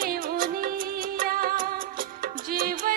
घेऊन या जीवन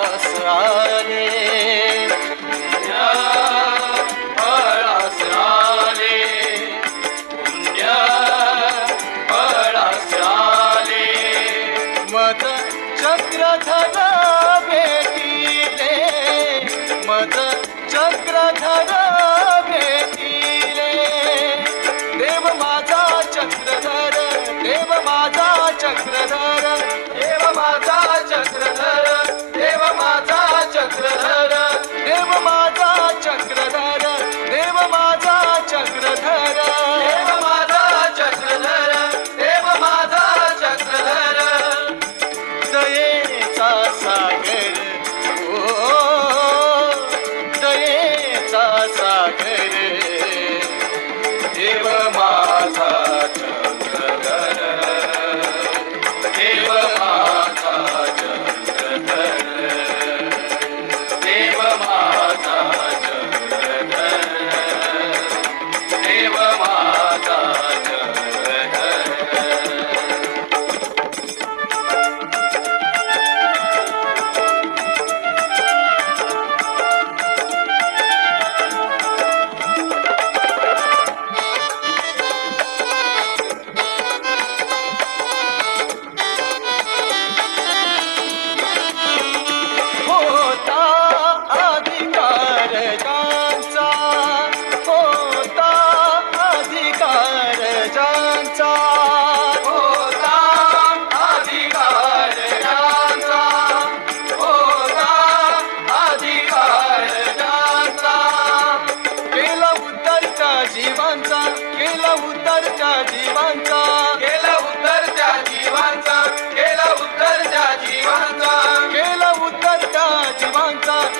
Oh. Lanka.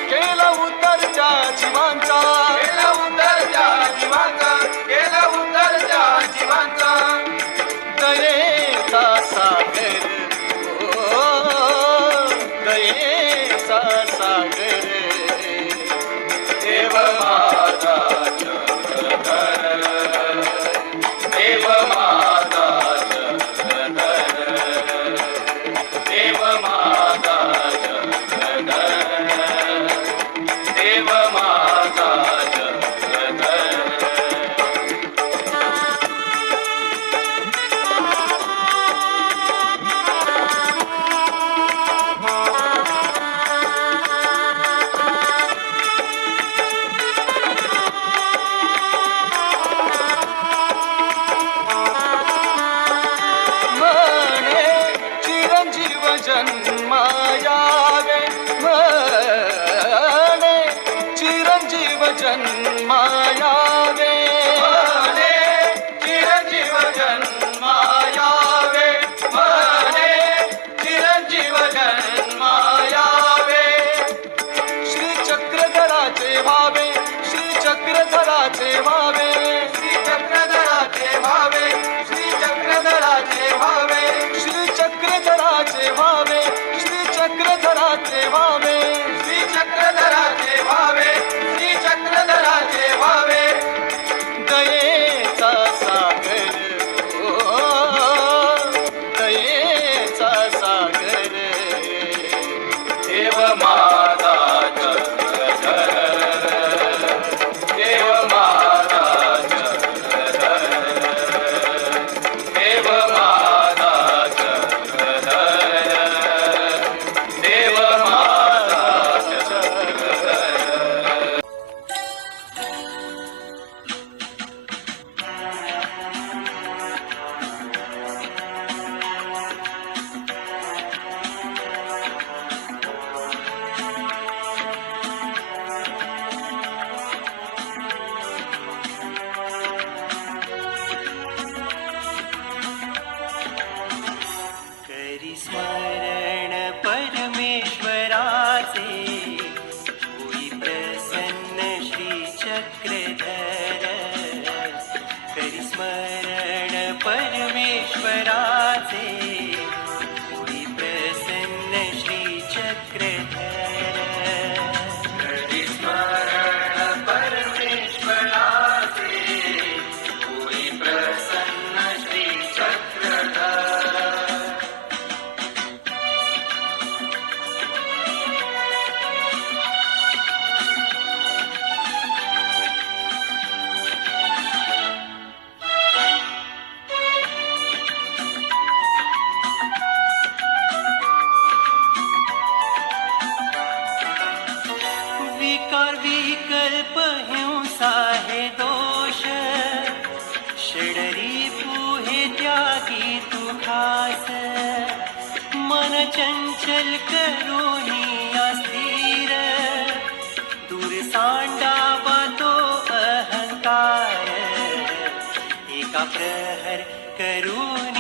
சரண் ूनि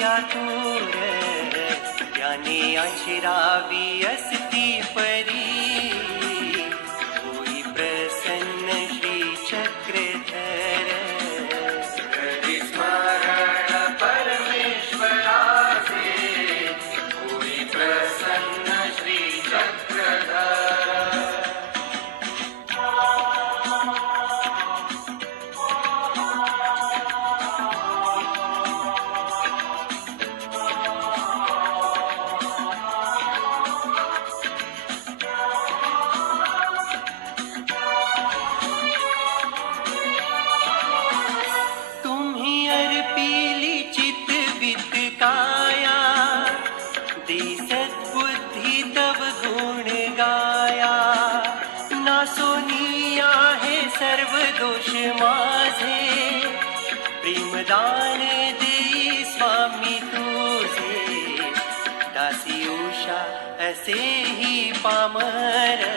या तूर याने अशिरावी असते से ही पामर